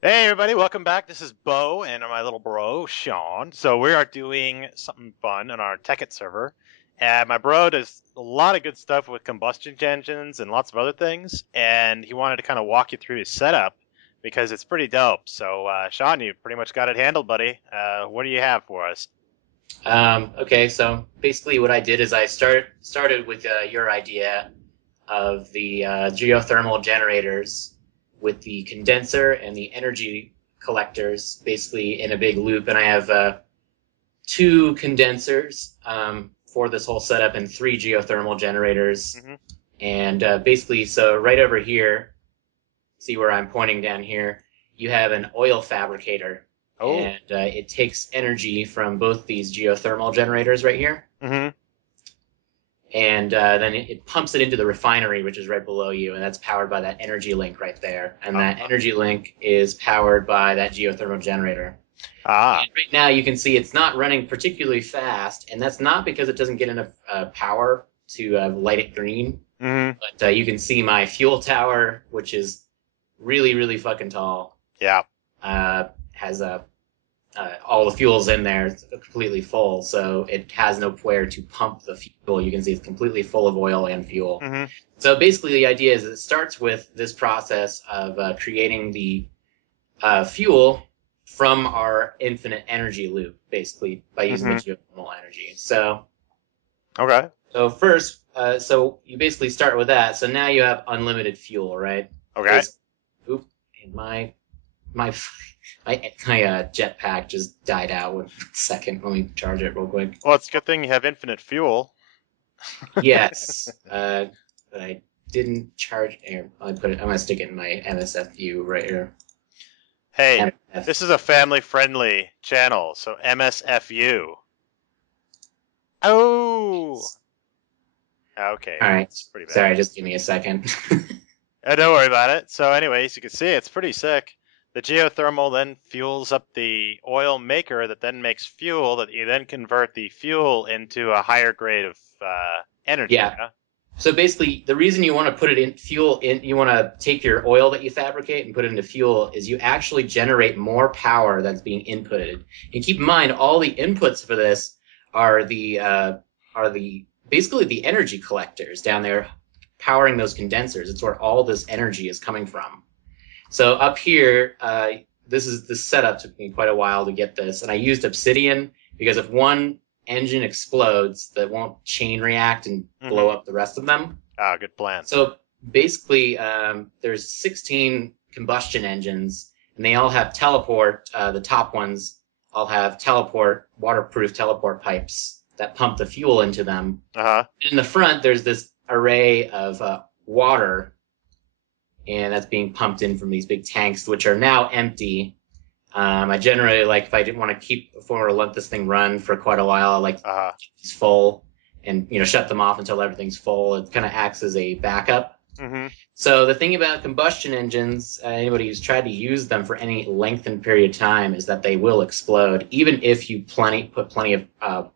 Hey everybody, welcome back. This is Bo and my little bro, Sean. So we are doing something fun on our Tekkit server. And my bro does a lot of good stuff with combustion engines and lots of other things. And he wanted to kind of walk you through his setup because it's pretty dope. So Sean, you pretty much got it handled, buddy. What do you have for us? Okay, so basically what I did is I started with your idea of the geothermal generators with the condenser and the energy collectors basically in a big loop. And I have two condensers for this whole setup and three geothermal generators. Hmm. And basically, so right over here, see where I'm pointing down here, you have an oil fabricator. Oh. And it takes energy from both these geothermal generators right here, Hmm. and then it pumps it into the refinery, which is right below you, and that's powered by that energy link right there. And that Uh-huh. energy link is powered by that geothermal generator. Ah. And right now you can see it's not running particularly fast, and that's not because it doesn't get enough power to light it green. Hmm. But you can see my fuel tower, which is really, really fucking tall, Yeah. has a all the fuel's in there. It's completely full, so it has nowhere to pump the fuel. You can see it's completely full of oil and fuel. Hmm. So basically, the idea is it starts with this process of creating the fuel from our infinite energy loop, basically by using the Hmm. geothermal energy. So, Okay. so first, so you basically start with that. So now you have unlimited fuel, right? Okay. Basically, oop, and my my jetpack just died out. 1 second, let me charge it real quick. Well, it's a good thing you have infinite fuel. Yes, but I didn't charge. Here, I put it. I'm gonna stick it in my MSFU right here. Hey, MF. this is a family-friendly channel, so MSFU. Oh, okay, All right. that's pretty bad. Sorry, just give me a second. Don't worry about it. So, anyways, you can see it's pretty sick. The geothermal then fuels up the oil maker that then makes fuel that you then convert the fuel into a higher grade of energy. Yeah. Huh? So basically, the reason you want to put it in fuel, you want to take your oil that you fabricate and put it into fuel, is you actually generate more power that's being inputted. And keep in mind, all the inputs for this are the basically the energy collectors down there powering those condensers. It's where all this energy is coming from. So up here, this setup took me quite a while to get this, and I used Obsidian because if one engine explodes, that won't chain react and blow Mm-hmm. up the rest of them. Ah, good plan. So basically, there's 16 combustion engines, and they all have teleport. The top ones all have waterproof teleport pipes that pump the fuel into them. Uh-huh. In the front, there's this array of water, and that's being pumped in from these big tanks, which are now empty. I generally like if I didn't want to let this thing run for quite a while, I like Uh-huh. it's full and shut them off until everything's full. It kind of acts as a backup. Mm-hmm. So the thing about combustion engines, anybody who's tried to use them for any lengthened period of time, is that they will explode, even if you put plenty of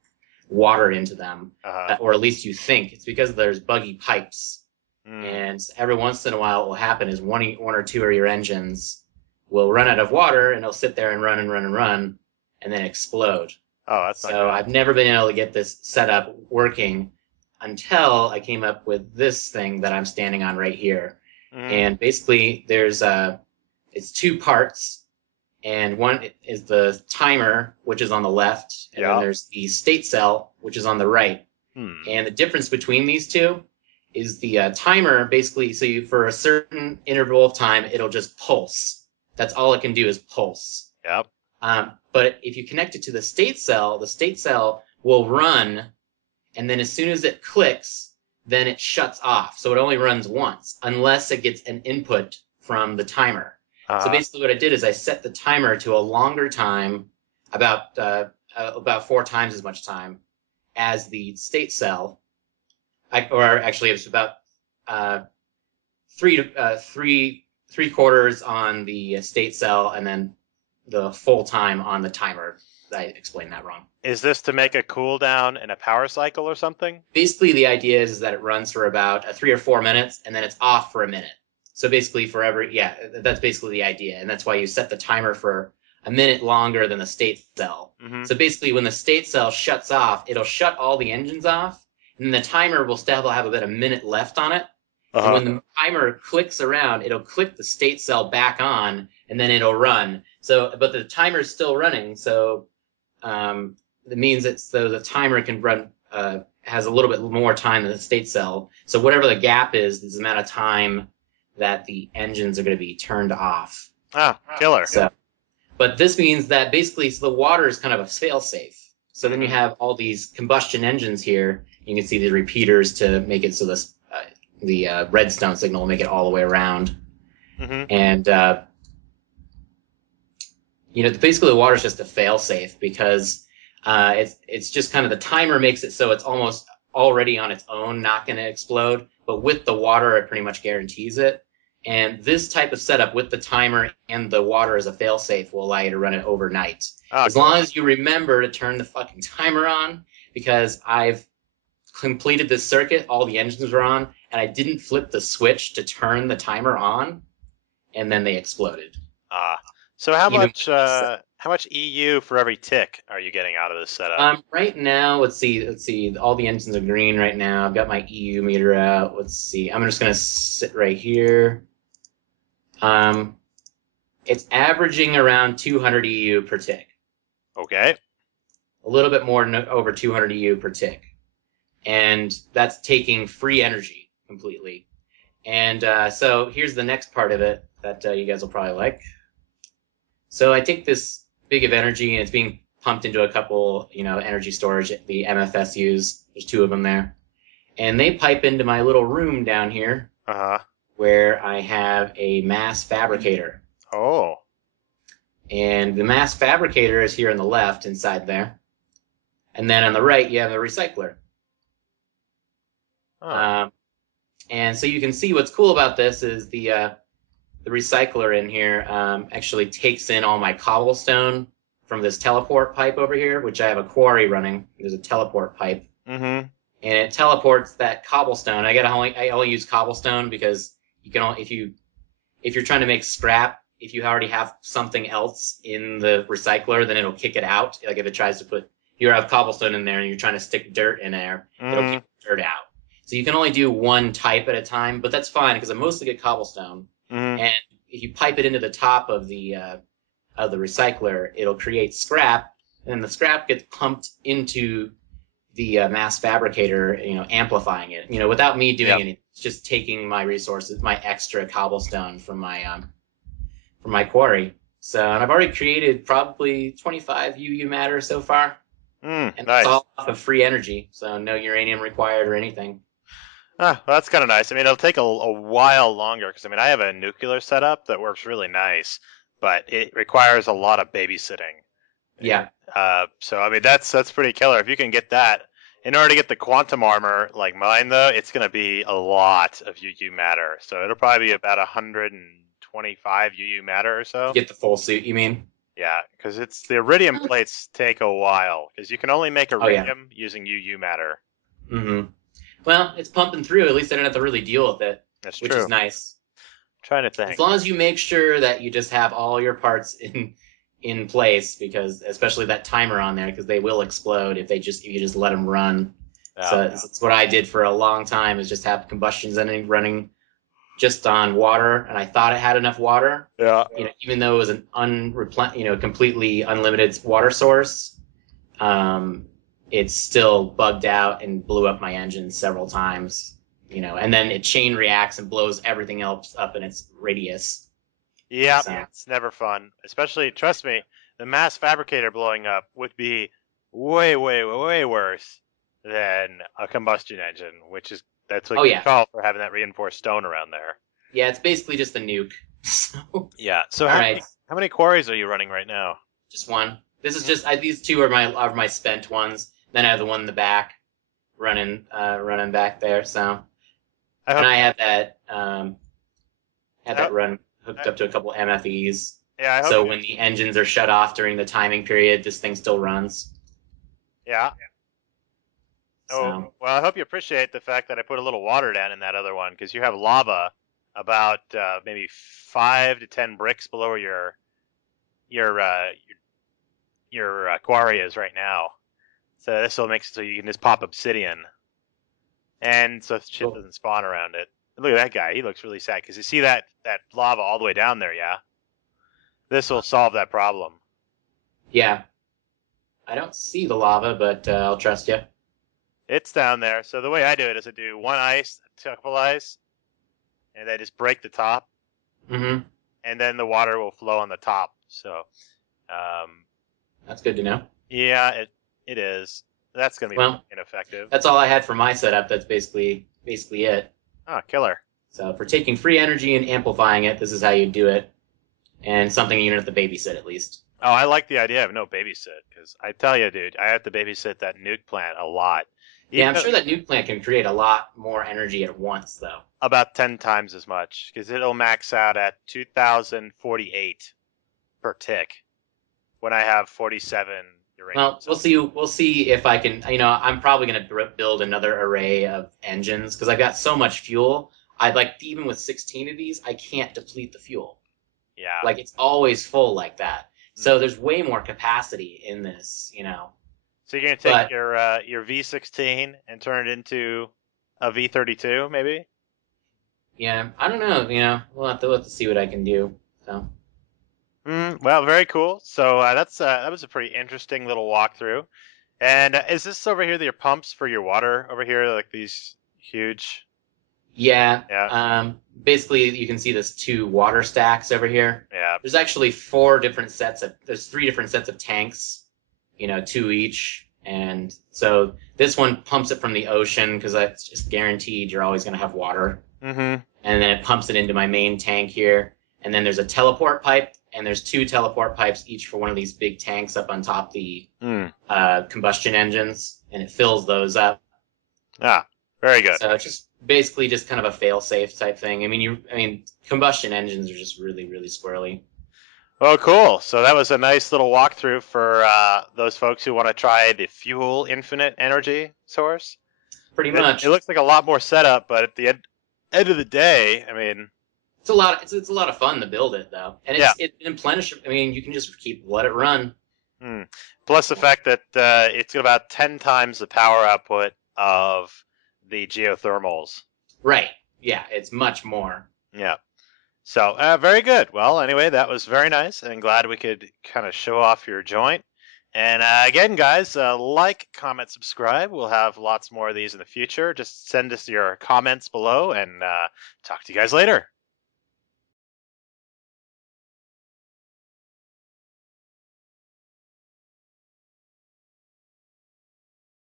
water into them, Uh-huh. or at least you think. It's because there's buggy pipes, Mm. and every once in a while, what will happen is one or two of your engines will run out of water, and they'll sit there and run and run and run, and then explode. Oh, that's not So good. I've never been able to get this setup working until I came up with this thing that I'm standing on right here. Mm-hmm. And basically, it's two parts, and one is the timer, which is on the left, and then Yeah. there's the state cell, which is on the right. Hmm. And the difference between these two is the timer basically, so for a certain interval of time, it'll just pulse. That's all it can do is pulse. Yep. But if you connect it to the state cell will run, and then as soon as it clicks, then it shuts off. So it only runs once, unless it gets an input from the timer. So Uh-huh. basically, what I did is I set the timer to a longer time, about 4 times as much time as the state cell, or actually it's about uh, three quarters on the state cell, and then the full time on the timer. I explained that wrong. Is this to make a cooldown in a power cycle or something? Basically, the idea is that it runs for about 3 or 4 minutes, and then it's off for a minute. So basically, that's basically the idea, and that's why you set the timer for a minute longer than the state cell. Mm-hmm. So basically, when the state cell shuts off, it'll shut all the engines off, and the timer will still have about a minute left on it. Uh-huh. And when the timer clicks around, it'll click the state cell back on, and then it'll run. So, but the timer's still running, so it means that the timer can run has a little bit more time than the state cell. So whatever the gap is the amount of time that the engines are going to be turned off. Ah, killer. So, but this means that basically, so the water is kind of a fail-safe. So then you have all these combustion engines here. You can see the repeaters to make it so this the redstone signal will make it all the way around. Mm-hmm. And basically the water is just a fail-safe because it's just kind of the timer makes it so it's almost already on its own, not going to explode. But with the water, it pretty much guarantees it. And this type of setup with the timer and the water as a fail-safe will allow you to run it overnight. As long as you remember to turn the fucking timer on, because I've completed this circuit, all the engines were on, and I didn't flip the switch to turn the timer on, and then they exploded. So how much EU for every tick are you getting out of this setup? Right now, let's see. All the engines are green right now. I've got my EU meter out. Let's see. I'm just gonna sit right here. It's averaging around 200 EU per tick. Okay. A little bit more over 200 EU per tick, and that's taking free energy completely. And so here's the next part of it that you guys will probably like. So I take this big of energy, and it's being pumped into a couple, energy storage, the MFSUs. There's 2 of them there. And they pipe into my little room down here where I have a mass fabricator. Oh. And the mass fabricator is here on the left inside there. And then on the right, you have a recycler. And so you can see what's cool about this is the recycler in here actually takes in all my cobblestone from this teleport pipe over here, which I have a quarry running. There's a teleport pipe. Mm-hmm. And it teleports that cobblestone. I only use cobblestone because you can if you're trying to make scrap, if you already have something else in the recycler, then it'll kick it out. Like if it tries to you have cobblestone in there and you're trying to stick dirt in there, it'll kick dirt out. So you can only do one type at a time, but that's fine because I mostly get cobblestone. And if you pipe it into the top of the recycler, it'll create scrap, and the scrap gets pumped into the mass fabricator, amplifying it. Without me doing anything, it's just taking my resources, my extra cobblestone from my quarry. So, and I've already created probably 25 UU matter so far, and nice. It's all off of free energy, so no uranium required or anything. Well, that's kind of nice. I mean, it'll take a while longer because I have a nuclear setup that works really nice, but it requires a lot of babysitting. Yeah. So that's pretty killer. If you can get that, in order to get the quantum armor like mine though, it's going to be a lot of UU matter. So it'll probably be about 125 UU matter or so. Get the full suit, you mean? Yeah, because the iridium plates take a while because you can only make iridium using UU matter. Mm-hmm. Well, it's pumping through. At least I don't have to really deal with it. That's which true. Is nice. I'm trying to think. As long as you make sure that you just have all your parts in place, because especially that timer on there, because they will explode if you just let them run. That's what I did for a long time, is just have combustions engine running just on water, and I thought it had enough water. Yeah. Even though it was an completely unlimited water source. It's still bugged out and blew up my engine several times, and then it chain reacts and blows everything else up in its radius. Yeah, It's never fun. Especially, trust me, the mass fabricator blowing up would be way, way, way worse than a combustion engine, that's what you call for having that reinforced stone around there. Yeah, it's basically just a nuke. Yeah. So how many quarries are you running right now? Just one. This is just these 2 are my spent ones. Then I have the one in the back, running back there. So, I had that run hooked up to a couple MFEs. Yeah. So when the engines are shut off during the timing period, this thing still runs. Yeah. So. Oh well, I hope you appreciate the fact that I put a little water down in that other one because you have lava about maybe 5 to 10 bricks below where your quarry is right now. So this will make it so you can just pop obsidian, and so shit Cool. doesn't spawn around it. Look at that guy; he looks really sad because you see that lava all the way down there. Yeah, this will solve that problem. Yeah. I don't see the lava, but I'll trust you. It's down there. So the way I do it is I do one ice, a couple ice, and I just break the top, Mm-hmm. and then the water will flow on the top. So, That's good to know. yeah, it is. That's gonna be Well, ineffective. that's all I had for my setup. That's basically it. Oh, killer. So for taking free energy and amplifying it, this is how you do it, and something you don't have to babysit at least. Oh, I like the idea of no babysit because I tell you, dude, I have to babysit that nuke plant a lot. Yeah, Even I'm sure that nuke plant can create a lot more energy at once, though. about 10 times as much because it'll max out at 2048 per tick when I have 47 uranium. Well, we'll see. We'll see if I can. I'm probably going to build another array of engines because I've got so much fuel. I'd like even with 16 of these, I can't deplete the fuel. Yeah. Like it's always full like that. So there's way more capacity in this. So you're gonna take your V16 and turn it into a V32, maybe? Yeah, I don't know. We'll have to see what I can do. So. Well, very cool. So that was a pretty interesting little walkthrough. And is this over here your pumps for your water over here, like these huge? Yeah. Yeah. Basically, you can see this 2 water stacks over here. Yeah. There's actually 3 different sets of tanks, 2 each. And so this one pumps it from the ocean because it's just guaranteed you're always going to have water. Mm-hmm. And then it pumps it into my main tank here. And then there's a teleport pipe, and there's 2 teleport pipes each for one of these big tanks up on top the combustion engines, and it fills those up. Ah, very good. So it's just basically just kind of a fail-safe type thing. I mean, combustion engines are just really, really squirrely. Oh, cool. So that was a nice little walkthrough for those folks who want to try the fuel infinite energy source. Pretty much. It looks like a lot more setup, but at the end of the day, I mean, it's a lot. It's a lot of fun to build it though, and it replenishes. I mean, you can just let it run. Plus the fact that it's got about 10 times the power output of the geothermals. Right. Yeah, it's much more. Yeah. So, very good. Well, anyway, that was very nice, and glad we could kind of show off your joint. And again, guys, like, comment, subscribe. We'll have lots more of these in the future. Just send us your comments below, and talk to you guys later.